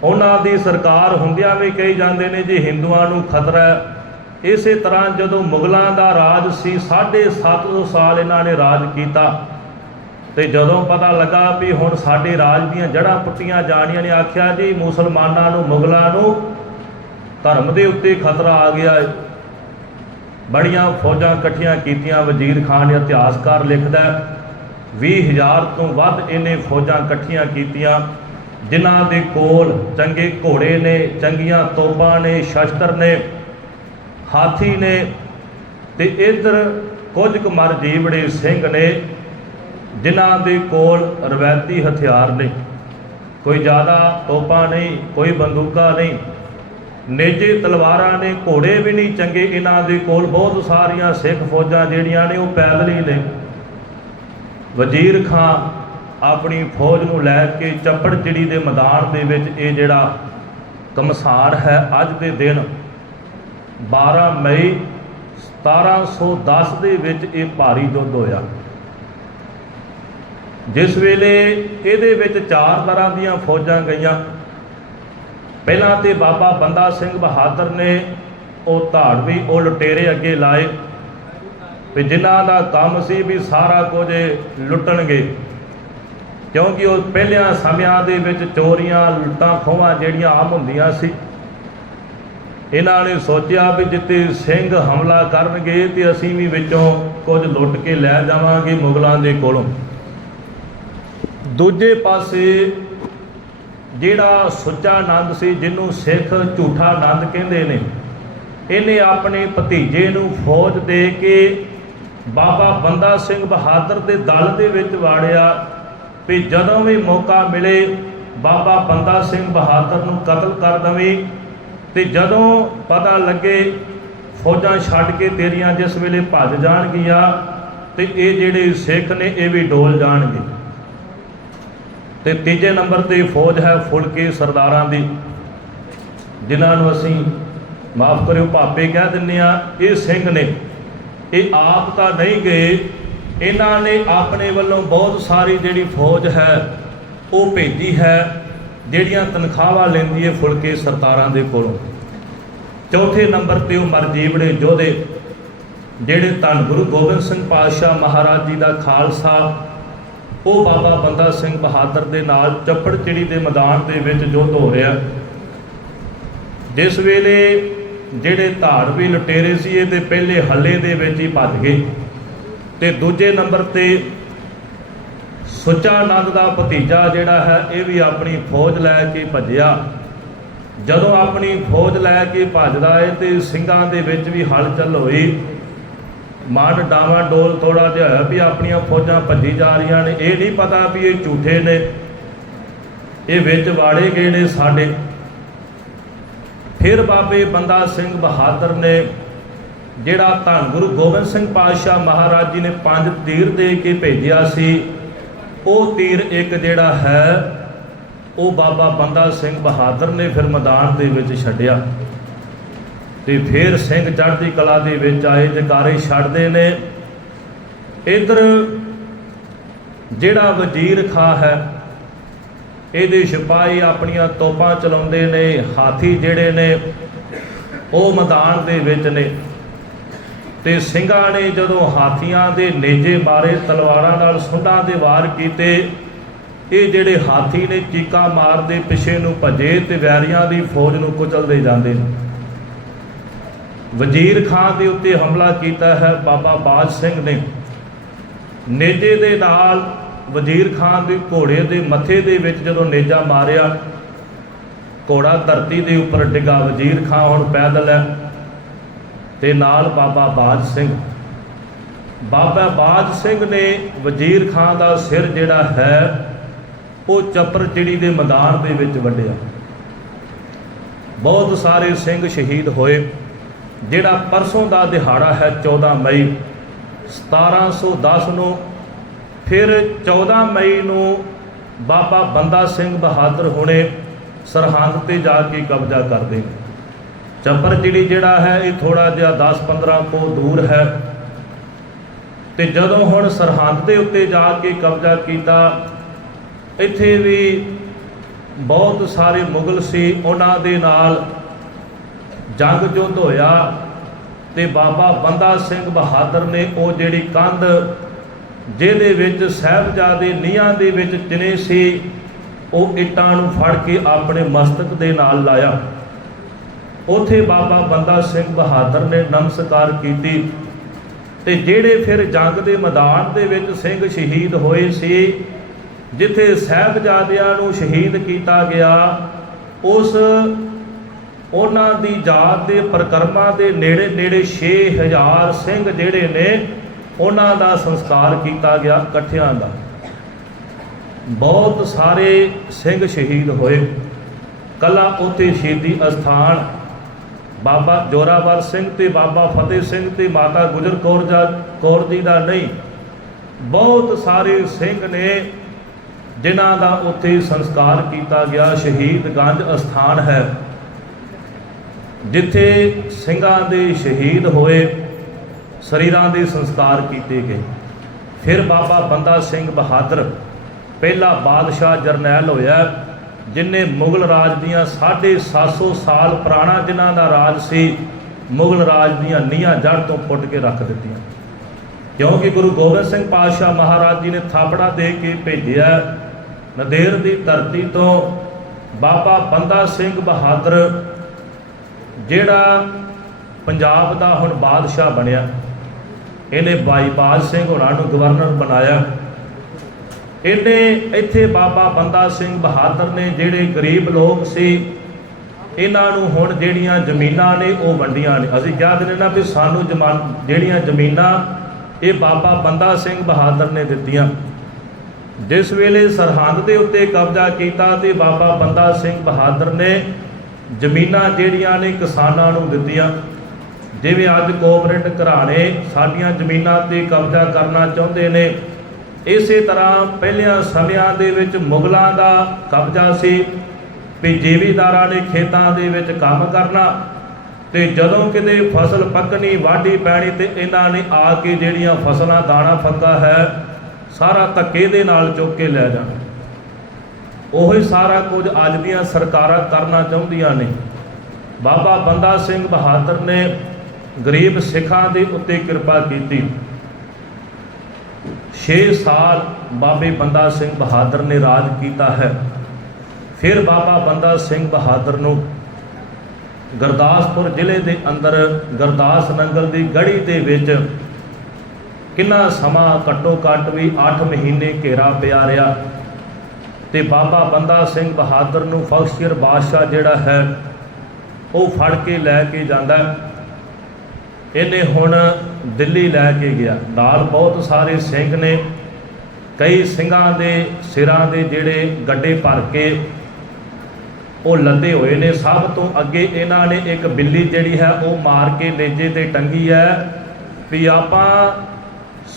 A: ਉਹਨਾਂ ਦੀ ਸਰਕਾਰ ਹੁੰਦਿਆਂ ਵੀ ਕਹੀ ਜਾਂਦੇ ਨੇ ਜੀ ਹਿੰਦੂਆਂ ਨੂੰ ਖਤਰਾ ਇਸੇ ਤਰ੍ਹਾਂ ਜਦੋਂ ਮੁਗਲਾਂ ਦਾ ਰਾਜ ਸੀ 750 ਸਾਲ ਇਹਨਾਂ ਨੇ ਰਾਜ ਕੀਤਾ। ਤੇ ਜਦੋਂ ਪਤਾ ਲੱਗਾ ਵੀ ਹੁਣ ਸਾਡੇ ਰਾਜ ਦੀਆਂ ਜੜ੍ਹਾਂ ਪੁੱਟੀਆਂ ਜਾਣੀਆਂ ਨੇ, ਆਖਿਆ ਜੀ ਮੁਸਲਮਾਨਾਂ ਨੂੰ, ਮੁਗਲਾਂ ਨੂੰ ਧਰਮ ਦੇ ਉੱਤੇ ਖਤਰਾ ਆ ਗਿਆ ਹੈ। ਬੜੀਆਂ ਫੌਜਾਂ ਇਕੱਠੀਆਂ ਕੀਤੀਆਂ, ਵਜ਼ੀਰ ਖਾਨ ਇਤਿਹਾਸਕਾਰ ਲਿਖਦਾ 20000 ਤੋਂ ਵੱਧ ਇਹਨੇ ਫੌਜਾਂ ਇਕੱਠੀਆਂ ਕੀਤੀਆਂ, ਜਿਨ੍ਹਾਂ ਦੇ ਕੋਲ ਚੰਗੇ ਘੋੜੇ ਨੇ, ਚੰਗੀਆਂ ਤੋਪਾਂ ਨੇ, ਸ਼ਸਤਰ ਨੇ, ਹਾਥੀ ਨੇ ਤੇ ਇਧਰ ਕੁਝ ਕੁ ਮਰ ਜੀਵੜੇ ਸਿੰਘ ਨੇ, ਜਿਨ੍ਹਾਂ ਦੇ ਕੋਲ ਰਵਾਇਤੀ ਹਥਿਆਰ ਨੇ। ਕੋਈ ਜ਼ਿਆਦਾ ਤੋਪਾਂ ਨਹੀਂ, ਕੋਈ ਬੰਦੂਕਾਂ ਨਹੀਂ, ਨੇਜੇ ਤਲਵਾਰਾਂ ਨੇ, ਘੋੜੇ ਵੀ ਨਹੀਂ ਚੰਗੇ, ਇਹਨਾਂ ਦੇ ਕੋਲ ਬਹੁਤ ਸਾਰੀਆਂ ਸਿੱਖ ਫੌਜਾਂ ਜਿਹੜੀਆਂ ਨੇ, ਉਹ ਪੈਦਲ ਹੀ ਨੇ। ਵਜ਼ੀਰ ਖਾਨ ਆਪਣੀ ਫੌਜ ਨੂੰ ਲੈ ਕੇ ਚੱਪੜਚਿੜੀ ਦੇ ਮੈਦਾਨ ਦੇ ਵਿੱਚ ਇਹ ਜਿਹੜਾ ਕਮਸਾਰ ਹੈ, ਅੱਜ ਦੇ ਦਿਨ 12 ਮਈ 1710 ਦੇ ਵਿੱਚ ਇਹ ਭਾਰੀ ਯੁੱਧ ਹੋਇਆ। ਜਿਸ ਵੇਲੇ ਇਹਦੇ ਵਿੱਚ ਚਾਰ ਤਰ੍ਹਾਂ ਦੀਆਂ ਫੌਜਾਂ ਗਈਆਂ। ਪਹਿਲਾਂ ਤੇ ਬਾਬਾ ਬੰਦਾ ਸਿੰਘ ਬਹਾਦਰ ਨੇ ਉਹ ਧਾੜਵੀ ਉਹ ਲੁਟੇਰੇ ਅੱਗੇ ਲਾਏ। ਵੀ ਜਿਨ੍ਹਾਂ ਦਾ ਕੰਮ ਸੀ ਵੀ ਸਾਰਾ ਕੁਝ ਲੁੱਟਣਗੇ। ਕਿਉਂਕਿ ਉਹ ਪਹਿਲਿਆਂ ਸਮਿਆਂ ਦੇ ਵਿੱਚ ਚੋਰੀਆਂ, ਲੁੱਟਾਂ ਖੋਹਾਂ ਜਿਹੜੀਆਂ ਆਮ ਹੁੰਦੀਆਂ ਸੀ। ਇਹਨਾਂ ਨੇ ਸੋਚਿਆ ਵੀ ਜਿੱਤੇ ਸਿੰਘ ਹਮਲਾ ਕਰਨਗੇ ਤੇ ਅਸੀਂ ਵੀ ਵਿੱਚੋਂ ਕੁਝ ਲੁੱਟ ਕੇ ਲੈ ਜਾਵਾਂਗੇ ਮੁਗਲਾਂ ਦੇ ਕੋਲੋਂ। ਦੂਜੇ ਪਾਸੇ ਜਿਹੜਾ ਸੁੱਚਾ ਆਨੰਦ ਸੀ, ਜਿਹਨੂੰ ਸਿੱਖ ਝੂਠਾ ਆਨੰਦ ਕਹਿੰਦੇ ਨੇ, ਇਹਨੇ ਆਪਣੇ ਭਤੀਜੇ ਨੂੰ ਫੌਜ ਦੇ ਕੇ ਬਾਬਾ ਬੰਦਾ ਸਿੰਘ ਬਹਾਦਰ ਦੇ ਦਲ ਦੇ ਵਿੱਚ ਵਾੜਿਆ ਵੀ ਜਦੋਂ ਵੀ ਮੌਕਾ ਮਿਲੇ, ਬਾਬਾ ਬੰਦਾ ਸਿੰਘ ਬਹਾਦਰ ਨੂੰ ਕਤਲ ਕਰ ਦਵੇਂ ਤੇ ਜਦੋਂ ਪਤਾ ਲੱਗੇ ਫੌਜਾਂ ਛੱਡ ਕੇ ਤੇਰੀਆਂ ਜਿਸ ਵੇਲੇ ਭੱਜ ਜਾਣਗੀਆਂ ਤੇ ਇਹ ਜਿਹੜੇ ਸਿੱਖ ਨੇ, ਇਹ ਵੀ ਡੋਲ ਜਾਣਗੇ। ਤੇ ਤੀਜੇ ਨੰਬਰ ਤੇ ਫੌਜ ਹੈ ਫੁਲਕੇ ਸਰਦਾਰਾਂ ਦੀ, ਜਿਨ੍ਹਾਂ ਨੂੰ ਅਸੀਂ ਮਾਫ ਕਰਿਓ, ਭਾਪੇ ਕਹਿ ਦਿੰਨੇ ਆ ਇਹ ਸਿੰਘ ਨੇ ਇਹ ਆਪ ਤਾਂ ਨਹੀਂ ਗਏ, ਇਹਨਾਂ ਨੇ ਆਪਣੇ ਵੱਲੋਂ ਬਹੁਤ ਸਾਰੀ ਜਿਹੜੀ ਫੌਜ ਹੈ, ਉਹ ਭੇਜੀ ਹੈ, ਜਿਹੜੀਆਂ ਤਨਖਾਹਾਂ ਲੈਂਦੀ ਹੈ ਫੁਲਕੇ ਸਰਦਾਰਾਂ ਦੇ ਕੋਲੋਂ। ਚੌਥੇ ਨੰਬਰ ਤੇ ਉਹ ਮਰਜੀਵੜੇ ਯੋਧੇ, ਜਿਹੜੇ ਧੰਨ ਗੁਰੂ ਗੋਬਿੰਦ ਸਿੰਘ ਪਾਤਸ਼ਾਹ ਮਹਾਰਾਜ ਜੀ ਦਾ ਖਾਲਸਾ, ਉਹ ਬਾਬਾ ਬੰਦਾ ਸਿੰਘ ਬਹਾਦਰ ਦੇ ਨਾਲ ਚੱਪੜ ਚਿੜੀ ਦੇ ਮੈਦਾਨ ਦੇ ਵਿੱਚ ਯੁੱਧ ਹੋ ਰਿਹਾ। ਜਿਸ ਵੇਲੇ ਜਿਹੜੇ ਧਾੜਵੀ ਲੁਟੇਰੇ ਸੀ, ਇਹ ਤੇ ਪਹਿਲੇ ਹੱਲੇ ਦੇ ਵਿੱਚ ਹੀ ਭੱਜ ਗਏ। ਤੇ ਦੂਜੇ ਨੰਬਰ ਤੇ ਸੁੱਚਾ ਨੰਦ ਦਾ ਭਤੀਜਾ ਜਿਹੜਾ ਹੈ, ਇਹ ਵੀ ਆਪਣੀ ਫੌਜ ਲੈ ਕੇ ਭੱਜਿਆ। ਜਦੋਂ ਆਪਣੀ ਫੌਜ ਲੈ ਕੇ ਭੱਜਦਾ ਏ, ਤੇ ਸਿੰਘਾਂ ਦੇ ਵਿੱਚ ਵੀ ਹਲਚਲ ਹੋਈ। ਮਨ ਡਾਵਾਂ ਡੋਲ ਥੋੜਾ ਜਿਹਾ ਹੋਇਆ ਵੀ ਆਪਣੀਆਂ ਫੌਜਾਂ ਭੱਜੀ ਜਾ ਰਹੀਆਂ ਨੇ। ਇਹ ਨਹੀਂ ਪਤਾ ਵੀ ਇਹ ਝੂਠੇ ਨੇ। ਇਹ ਵਿੱਚ ਵਾੜੇ ਗਏ ਨੇ ਸਾਡੇ। ਫਿਰ ਬਾਬੇ ਬੰਦਾ ਸਿੰਘ ਬਹਾਦਰ ਨੇ ਜਿਹੜਾ ਧੰਨ ਗੁਰੂ ਗੋਬਿੰਦ ਸਿੰਘ ਪਾਤਸ਼ਾਹ ਮਹਾਰਾਜ ਜੀ ਨੇ ਪੰਜ ਤੀਰ ਦੇ ਕੇ ਭੇਜਿਆ ਸੀ, ਉਹ ਤੀਰ ਇੱਕ ਜਿਹੜਾ ਹੈ, ਉਹ ਬਾਬਾ ਬੰਦਾ ਸਿੰਘ ਬਹਾਦਰ ਨੇ ਫਿਰ ਮੈਦਾਨ ਦੇ ਵਿੱਚ ਛੱਡਿਆ। ਤੇ ਫਿਰ ਸਿੰਘ ਚੜ੍ਹਦੀ ਕਲਾ ਦੇ ਵਿੱਚ ਆਏ, ਜਕਾਰੇ ਛੱਡਦੇ ਨੇ। ਇਧਰ ਜਿਹੜਾ ਵਜ਼ੀਰ ਖਾ ਹੈ ਇਹਦੇ ਸਿਪਾਹੀ ਆਪਣੀਆਂ ਤੋਪਾਂ ਚਲਾਉਂਦੇ ਨੇ, ਹਾਥੀ ਜਿਹੜੇ ਨੇ, ਉਹ ਮੈਦਾਨ ਦੇ ਵਿੱਚ ਨੇ। ਤੇ ਸਿੰਘਾਂ ਨੇ ਜਦੋਂ ਹਾਥੀਆਂ ਦੇ ਨੇਜੇ ਮਾਰੇ, ਤਲਵਾਰਾਂ ਨਾਲ ਸੁੰਡਾਂ ਦੇ ਵਾਰ ਕੀਤੇ, ਇਹ ਜਿਹੜੇ ਹਾਥੀ ਨੇ ਚੀਕਾ ਮਾਰਦੇ ਪਿਛੇ ਨੂੰ ਭਜੇ ਤੇ ਵੈਰੀਆਂ ਦੀ ਫੌਜ ਨੂੰ ਕੁਚਲਦੇ ਜਾਂਦੇ ਨੇ। ਵਜ਼ੀਰ ਖਾਨ ਦੇ ਉੱਤੇ ਹਮਲਾ ਕੀਤਾ ਹੈ ਬਾਬਾ ਬਾਜ ਸਿੰਘ ਨੇ। ਨੇਜੇ ਦੇ ਨਾਲ ਵਜ਼ੀਰ ਖਾਨ ਦੇ ਘੋੜੇ ਦੇ ਮੱਥੇ ਦੇ ਵਿੱਚ ਜਦੋਂ ਨੇਜਾ ਮਾਰਿਆ, ਘੋੜਾ ਧਰਤੀ ਦੇ ਉੱਪਰ ਡਿੱਗਾ, ਵਜ਼ੀਰ ਖਾਨ ਹੁਣ ਪੈਦਲ ਹੈ ਤੇ ਨਾਲ ਬਾਬਾ ਬਾਜ ਸਿੰਘ। ਬਾਬਾ ਬਾਜ ਸਿੰਘ ਨੇ ਵਜ਼ੀਰ ਖਾਨ ਦਾ ਸਿਰ ਜਿਹੜਾ ਹੈ, ਉਹ ਚੱਪਰ ਚਿੜੀ ਦੇ ਮੈਦਾਨ ਦੇ ਵਿੱਚ ਵੱਢਿਆ। ਬਹੁਤ ਸਾਰੇ ਸਿੰਘ ਸ਼ਹੀਦ ਹੋਏ, ਜਿਹੜਾ ਪਰਸੋਂ ਦਾ ਦਿਹਾੜਾ ਹੈ 14 ਮਈ 1710 ਨੂੰ ਫਿਰ 14 ਮਈ ਨੂੰ ਬਾਬਾ ਬੰਦਾ ਸਿੰਘ ਬਹਾਦਰ ਹੁਣੇ ਸਰਹੰਦ ਤੇ ਜਾ ਕੇ ਕਬਜ਼ਾ ਕਰਦੇ ਨੇ। ਚੱਪਰ ਜਿਹੜੀ ਜਿਹੜਾ ਹੈ, ਇਹ ਥੋੜਾ ਜਿਹਾ 10-15 ਕੋ ਦੂਰ ਹੈ। ਤੇ ਜਦੋਂ ਹੁਣ ਸਰਹੰਦ ਦੇ ਉੱਤੇ ਜਾ ਕੇ ਕਬਜ਼ਾ ਕੀਤਾ, ਇੱਥੇ ਵੀ ਬਹੁਤ ਸਾਰੇ ਮੁਗਲ ਸੀ, ਉਹਨਾਂ ਦੇ ਨਾਲ ਜੰਗ ਜੁੱਧ ਹੋਇਆ ਤੇ ਬਾਬਾ ਬੰਦਾ ਸਿੰਘ ਬਹਾਦਰ ਨੇ ਉਹ ਜਿਹੜੀ ਕੰਧ ਜਿਹਦੇ ਵਿੱਚ ਸਹਿਬਜ਼ਾਦੇ ਨੀਹਾਂ ਦੇ ਵਿੱਚ ਚਿਣੇ ਸੀ, ਉਹ ਇੱਟਾਂ ਨੂੰ ਫੜ ਕੇ ਆਪਣੇ ਮਸਤਕ ਦੇ ਨਾਲ ਲਾਇਆ। ਉਥੇ ਬਾਬਾ ਬੰਦਾ ਸਿੰਘ ਬਹਾਦਰ ਨੇ ਨਮਸਕਾਰ ਕੀਤੀ ਤੇ ਜਿਹੜੇ ਫਿਰ ਜੰਗ ਦੇ ਮੈਦਾਨ ਦੇ ਵਿੱਚ ਸਿੰਘ ਸ਼ਹੀਦ ਹੋਏ ਸੀ, ਜਿੱਥੇ ਸਹਿਬਜ਼ਾਦਿਆਂ ਨੂੰ ਸ਼ਹੀਦ ਕੀਤਾ ਗਿਆ, ਉਸ ਉਹਨਾਂ ਦੀ ਜਾਤ ਦੇ ਪ੍ਰਕਰਮਾਂ ਦੇ ਨੇੜੇ ਨੇੜੇ 6000 ਸਿੰਘ ਜਿਹੜੇ ਨੇ ਉਹਨਾਂ ਦਾ ਸੰਸਕਾਰ ਕੀਤਾ ਗਿਆ ਇਕੱਠਿਆਂ ਦਾ। ਬਹੁਤ ਸਾਰੇ ਸਿੰਘ ਸ਼ਹੀਦ ਹੋਏ। ਕੱਲਾ ਉਤੇ ਸ਼ਹੀਦੀ ਅਸਥਾਨ, ਬਾਬਾ ਜੋਰਾਵਰ ਸਿੰਘ ਤੇ ਬਾਬਾ ਫਤਿਹ ਸਿੰਘ ਤੇ ਮਾਤਾ ਗੁਜਰ ਕੌਰ ਜਾ ਕੌਰ ਜੀ ਦਾ ਨਹੀਂ। ਬਹੁਤ ਸਾਰੇ ਸਿੰਘ ਨੇ ਜਿਨ੍ਹਾਂ ਦਾ ਉੱਥੇ ਸੰਸਕਾਰ ਕੀਤਾ ਗਿਆ ਸ਼ਹੀਦਗੰਜ ਅਸਥਾਨ ਹੈ। ਜਿੱਥੇ ਸਿੰਘਾਂ ਦੇ ਸ਼ਹੀਦ ਹੋਏ। ਸਰੀਰਾਂ ਦੇ ਸੰਸਕਾਰ ਕੀਤੇ ਗਏ। ਫਿਰ ਬਾਬਾ ਬੰਦਾ ਸਿੰਘ ਬਹਾਦਰ, ਪਹਿਲਾ ਬਾਦਸ਼ਾਹ ਜਰਨੈਲ ਹੋਇਆ, ਜਿਨੇ ਮੁਗਲ ਰਾਜ ਦੀਆਂ 750 ਸਾਲ ਪੁਰਾਣਾ ਜਿਨ੍ਹਾਂ ਦਾ ਰਾਜ ਸੀ, ਮੁਗਲ ਰਾਜ ਦੀਆਂ ਨੀਹਾਂ ਜੜ ਤੋਂ ਫੁੱਟ ਕੇ ਰੱਖ ਦਿੱਤੀਆਂ। ਕਿਉਂਕਿ ਗੁਰੂ ਗੋਬਿੰਦ ਸਿੰਘ ਪਾਤਸ਼ਾਹ ਮਹਾਰਾਜ ਜੀ ਨੇ ਥਾਪੜਾ ਦੇ ਕੇ ਭੇਜਿਆ ਨਦੇਰ ਦੀ ਧਰਤੀ ਤੋਂ ਬਾਬਾ ਬੰਦਾ ਸਿੰਘ ਬਹਾਦਰ, ਜਿਹੜਾ ਪੰਜਾਬ ਦਾ ਹੁਣ ਬਾਦਸ਼ਾਹ ਬਣਿਆ। ਇਹਨੇ ਬਾਈਬਾਜ ਸਿੰਘ ਹੋਣਾ ਨੂੰ ਗਵਰਨਰ ਬਣਾਇਆ। ਇਹਨੇ ਇੱਥੇ ਬਾਬਾ ਬੰਦਾ ਸਿੰਘ ਬਹਾਦਰ ਨੇ ਜਿਹੜੇ ਗਰੀਬ ਲੋਕ ਸੀ, ਇਹਨਾਂ ਨੂੰ ਹੁਣ ਜਿਹੜੀਆਂ ਜ਼ਮੀਨਾਂ ਨੇ ਉਹ ਵੰਡੀਆਂ ਨੇ। ਅਸੀਂ ਕਿਹਾ ਦਿੰਦੇ ਨਾ ਵੀ ਸਾਨੂੰ ਜਮਾਨ, ਜਿਹੜੀਆਂ ਜ਼ਮੀਨਾਂ ਇਹ ਬਾਬਾ ਬੰਦਾ ਸਿੰਘ ਬਹਾਦਰ ਨੇ ਦਿੱਤੀਆਂ। ਜਿਸ ਵੇਲੇ ਸਰਹੰਦ ਦੇ ਉੱਤੇ ਕਬਜ਼ਾ ਕੀਤਾ ਤੇ ਬਾਬਾ ਬੰਦਾ ਸਿੰਘ ਬਹਾਦਰ ਨੇ ਜ਼ਮੀਨਾਂ ਜਿਹੜੀਆਂ ਨੇ ਕਿਸਾਨਾਂ ਨੂੰ ਦਿੱਤੀਆਂ। ਜਿਵੇਂ ਅੱਜ ਕੋਆਪਰੇਟ ਘਰਾਣੇ ਸਾਡੀਆਂ ਜ਼ਮੀਨਾਂ ਤੇ ਕਬਜ਼ਾ ਕਰਨਾ ਚਾਹੁੰਦੇ ਨੇ, ਇਸੇ ਤਰ੍ਹਾਂ ਪਹਿਲਿਆਂ ਸਮਿਆਂ ਦੇ ਵਿੱਚ ਮੁਗਲਾਂ ਦਾ ਕਬਜ਼ਾ ਸੀ ਵੀ ਜ਼ਿਮੀਂਦਾਰਾਂ ਨੇ ਖੇਤਾਂ ਦੇ ਵਿੱਚ ਕੰਮ ਕਰਨਾ ਤੇ ਜਦੋਂ ਕਿਤੇ ਫਸਲ ਪੱਕਣੀ, ਵਾਢੀ ਪੈਣੀ ਤੇ ਇਹਨਾਂ ਨੇ ਆ ਕੇ ਜਿਹੜੀਆਂ ਫਸਲਾਂ ਦਾਣਾ ਫੱਕਾ ਹੈ, ਸਾਰਾ ਧੱਕੇ ਦੇ ਨਾਲ ਚੁੱਕ ਕੇ ਲੈ ਜਾਣਾ। ਉਹੀ ਸਾਰਾ ਕੁਝ ਅੱਜ ਦੀਆਂ ਸਰਕਾਰਾਂ ਕਰਨਾ ਚਾਹੁੰਦੀਆਂ ਨੇ। ਬਾਬਾ ਬੰਦਾ ਸਿੰਘ ਬਹਾਦਰ ਨੇ ਗਰੀਬ ਸਿੱਖਾਂ ਦੇ ਉੱਤੇ ਕਿਰਪਾ ਕੀਤੀ। 6 ਸਾਲ ਬਾਬੇ ਬੰਦਾ ਸਿੰਘ ਬਹਾਦਰ ਨੇ ਰਾਜ ਕੀਤਾ ਹੈ। ਫਿਰ ਬਾਬਾ ਬੰਦਾ ਸਿੰਘ ਬਹਾਦਰ ਨੂੰ ਗੁਰਦਾਸਪੁਰ ਜ਼ਿਲ੍ਹੇ ਦੇ ਅੰਦਰ ਗੁਰਦਾਸ ਨੰਗਲ ਦੀ ਗੜੀ ਦੇ ਵਿੱਚ ਕਿੰਨਾ ਸਮਾਂ ਘੱਟੋ ਘੱਟ ਵੀ 8 ਮਹੀਨੇ ਘੇਰਾ ਪਿਆ ਰਿਹਾ ਤੇ ਬਾਬਾ ਬੰਦਾ ਸਿੰਘ ਬਹਾਦਰ ਨੂੰ ਫਖਸ਼ੀਰ ਬਾਦਸ਼ਾਹ ਜਿਹੜਾ ਹੈ, ਉਹ ਫੜ ਕੇ ਲੈ ਕੇ ਜਾਂਦਾ ਇਹਨੇ ਹੁਣ ਦਿੱਲੀ ਲੈ ਕੇ ਗਿਆ। ਨਾਲ ਬਹੁਤ ਸਾਰੇ ਸਿੰਘ ਨੇ, ਕਈ ਸਿੰਘਾਂ ਦੇ ਸਿਰਾਂ ਦੇ ਜਿਹੜੇ ਗੱਡੇ ਭਰ ਕੇ ਉਹ ਲੱਦੇ ਹੋਏ ਨੇ। ਸਭ ਤੋਂ ਅੱਗੇ ਇਹਨਾਂ ਨੇ ਇੱਕ ਬਿੱਲੀ ਜਿਹੜੀ ਹੈ, ਉਹ ਮਾਰ ਕੇ ਨੇਜੇ ਤੇ ਟੰਗੀ ਹੈ ਵੀ ਆਪਾਂ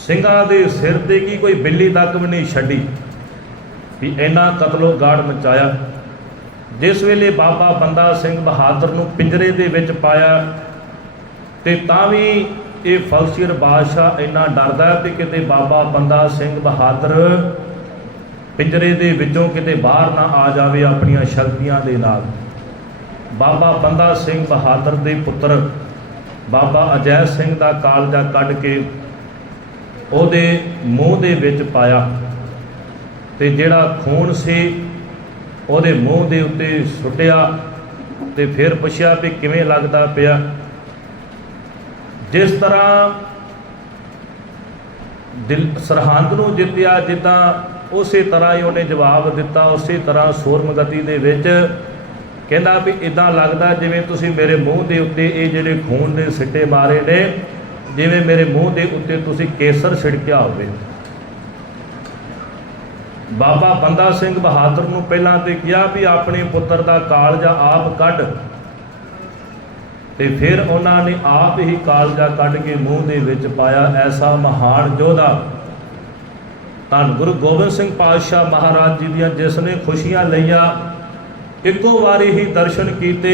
A: ਸਿੰਘਾਂ ਦੇ ਸਿਰ ਤੇ ਕੀ ਕੋਈ ਬਿੱਲੀ ਤੱਕ ਵੀ ਨਹੀਂ ਛੱਡੀ। ਵੀ ਇਹਨਾਂ ਕਤਲੋ ਗਾੜ ਮਚਾਇਆ। ਜਿਸ ਵੇਲੇ ਬਾਬਾ ਬੰਦਾ ਸਿੰਘ ਬਹਾਦਰ ਨੂੰ ਪਿੰਜਰੇ ਦੇ ਵਿੱਚ ਪਾਇਆ ਤੇ ਤਾਂ ਵੀ ਇਹ ਫਲਸ਼ੀਰ ਬਾਦਸ਼ਾਹ ਇੰਨਾ ਡਰਦਾ ਹੈ ਕਿ ਕਿਤੇ ਬਾਬਾ ਬੰਦਾ ਸਿੰਘ ਬਹਾਦਰ ਪਿੰਜਰੇ ਦੇ ਵਿੱਚੋਂ ਕਿਤੇ ਬਾਹਰ ਨਾ ਆ ਜਾਵੇ ਆਪਣੀਆਂ ਸ਼ਕਤੀਆਂ ਦੇ ਨਾਲ। ਬਾਬਾ ਬੰਦਾ ਸਿੰਘ ਬਹਾਦਰ ਦੇ ਪੁੱਤਰ ਬਾਬਾ ਅਜੈ ਸਿੰਘ ਦਾ ਕਾਲਜਾ ਕੱਢ ਕੇ ਉਹਦੇ ਮੂੰਹ ਦੇ ਵਿੱਚ ਪਾਇਆ ਤੇ ਜਿਹੜਾ ਖੂਨ ਸੀ ਉਹਦੇ ਮੂੰਹ ਦੇ ਉੱਤੇ ਸੁੱਟਿਆ ਤੇ ਫਿਰ ਪੁੱਛਿਆ ਵੀ ਕਿਵੇਂ ਲੱਗਦਾ ਪਿਆ? ਜਿਸ ਤਰ੍ਹਾਂ ਦਿਲ ਸਰਹੰਦ ਨੂੰ ਜਿੱਤਿਆ, ਜਿੱਦਾਂ ਉਸੇ ਤਰ੍ਹਾਂ ਹੀ ਉਹਨੇ ਜਵਾਬ ਦਿੱਤਾ, ਉਸੇ ਤਰ੍ਹਾਂ ਸੂਰਮਗਤੀ ਦੇ ਵਿੱਚ ਕਹਿੰਦਾ ਵੀ ਇਦਾਂ ਲੱਗਦਾ ਜਿਵੇਂ ਤੁਸੀਂ ਮੇਰੇ ਮੂੰਹ ਦੇ ਉੱਤੇ ਇਹ ਜਿਹੜੇ ਖੂਨ ਦੇ ਸਿੱਟੇ ਮਾਰੇ ਨੇ, ਜਿਵੇਂ ਮੇਰੇ ਮੂੰਹ ਦੇ ਉੱਤੇ ਤੁਸੀਂ ਕੇਸਰ ਛਿੜਕਿਆ ਹੋਵੇ। ਬਾਬਾ ਬੰਦਾ ਸਿੰਘ ਬਹਾਦਰ ਨੂੰ ਪਹਿਲਾਂ ਤੇ ਕਿਹਾ ਵੀ ਆਪਣੇ ਪੁੱਤਰ ਦਾ ਕਾਲਜਾ ਆਪ ਕੱਢ। ਤੇ ਫਿਰ ਉਹਨਾਂ ਨੇ ਆਪ ਹੀ ਕਾਲਜਾ ਕੱਢ ਕੇ ਮੂੰਹ ਦੇ ਵਿੱਚ ਪਾਇਆ ਐਸਾ ਮਹਾਨ ਯੋਧਾ। ਧੰਨ ਗੁਰੂ ਗੋਬਿੰਦ ਸਿੰਘ ਪਾਤਸ਼ਾਹ ਮਹਾਰਾਜ ਜੀ ਦੀਆਂ ਜਿਸ ਨੇ ਖੁਸ਼ੀਆਂ ਲਈਆਂ, ਇੱਕੋ ਵਾਰੀ ਹੀ ਦਰਸ਼ਨ ਕੀਤੇ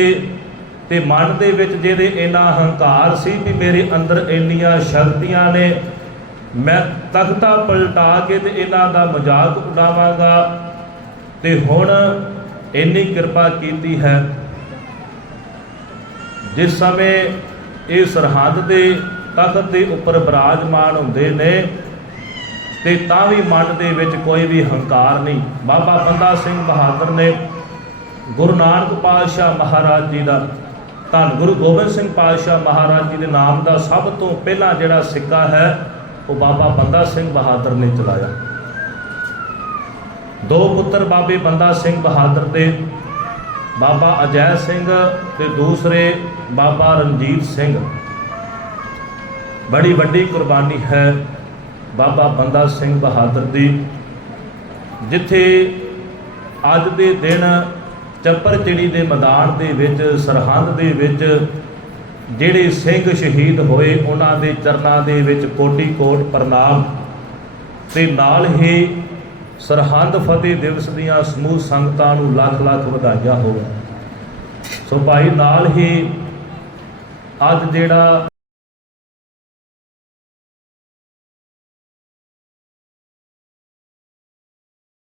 A: ਤੇ ਮਨ ਦੇ ਵਿੱਚ ਜਿਹਦੇ ਇੰਨਾ ਹੰਕਾਰ ਸੀ ਵੀ ਮੇਰੇ ਅੰਦਰ ਇੰਨੀਆਂ ਸ਼ਕਤੀਆਂ ਨੇ, ਮੈਂ ਤਖਤਾ ਪਲਟਾ ਕੇ ਤੇ ਇਹਨਾਂ ਦਾ ਮਜ਼ਾਕ ਉਡਾਵਾਂਗਾ ਤੇ ਹੁਣ ਇੰਨੀ ਕਿਰਪਾ ਕੀਤੀ ਹੈ। ਜਿਸ ਸਮੇਂ ਇਹ ਸਰਹੱਦ ਦੇ ਤਖਤ ਦੇ ਉੱਪਰ ਬਿਰਾਜਮਾਨ ਹੁੰਦੇ ਨੇ, ਤੇ ਤਾਂ ਵੀ ਮਨ ਦੇ ਵਿੱਚ ਕੋਈ ਵੀ ਹੰਕਾਰ ਨਹੀਂ। ਬਾਬਾ ਬੰਦਾ ਸਿੰਘ ਬਹਾਦਰ ਨੇ ਗੁਰੂ ਨਾਨਕ ਪਾਤਸ਼ਾਹ ਮਹਾਰਾਜ ਜੀ ਦਾ ਧੰਨ, ਗੁਰੂ ਗੋਬਿੰਦ ਸਿੰਘ ਪਾਤਸ਼ਾਹ ਮਹਾਰਾਜ ਜੀ ਦੇ ਨਾਮ ਦਾ ਸਭ ਤੋਂ ਪਹਿਲਾਂ ਜਿਹੜਾ ਸਿੱਕਾ ਹੈ, ਉਹ ਬਾਬਾ ਬੰਦਾ ਸਿੰਘ ਬਹਾਦਰ ਨੇ ਚਲਾਇਆ। ਦੋ ਪੁੱਤਰ ਬਾਬੇ ਬੰਦਾ ਸਿੰਘ ਬਹਾਦਰ ਦੇ ਬਾਬਾ ਅਜੈ ਸਿੰਘ ਤੇ ਦੂਸਰੇ ਬਾਬਾ ਰਣਜੀਤ ਸਿੰਘ। ਬੜੀ ਵੱਡੀ ਕੁਰਬਾਨੀ ਹੈ ਬਾਬਾ ਬੰਦਾ ਸਿੰਘ ਬਹਾਦਰ ਦੀ, ਜਿੱਥੇ ਅੱਜ ਦੇ ਦਿਨ ਚੱਪਰ ਚਿੜੀ ਦੇ ਮੈਦਾਨ ਦੇ ਵਿੱਚ, ਸਰਹੰਦ ਦੇ ਵਿੱਚ ਜਿਹੜੇ ਸਿੰਘ ਸ਼ਹੀਦ ਹੋਏ, ਉਹਨਾਂ ਦੇ ਚਰਨਾਂ ਦੇ ਵਿੱਚ ਕੋਟੀ ਕੋਟ ਪ੍ਰਣਾਮ ਤੇ ਨਾਲ ਹੀ ਸਰਹੰਦ ਫਤਿਹ ਦਿਵਸ ਦੀਆਂ ਸਮੂਹ ਸੰਗਤਾਂ ਨੂੰ ਲੱਖ ਲੱਖ ਵਧਾਈਆਂ ਹੋਵੇ ਸੋ ਭਾਈ ਨਾਲ ਹੀ ਅੱਜ ਜਿਹੜਾ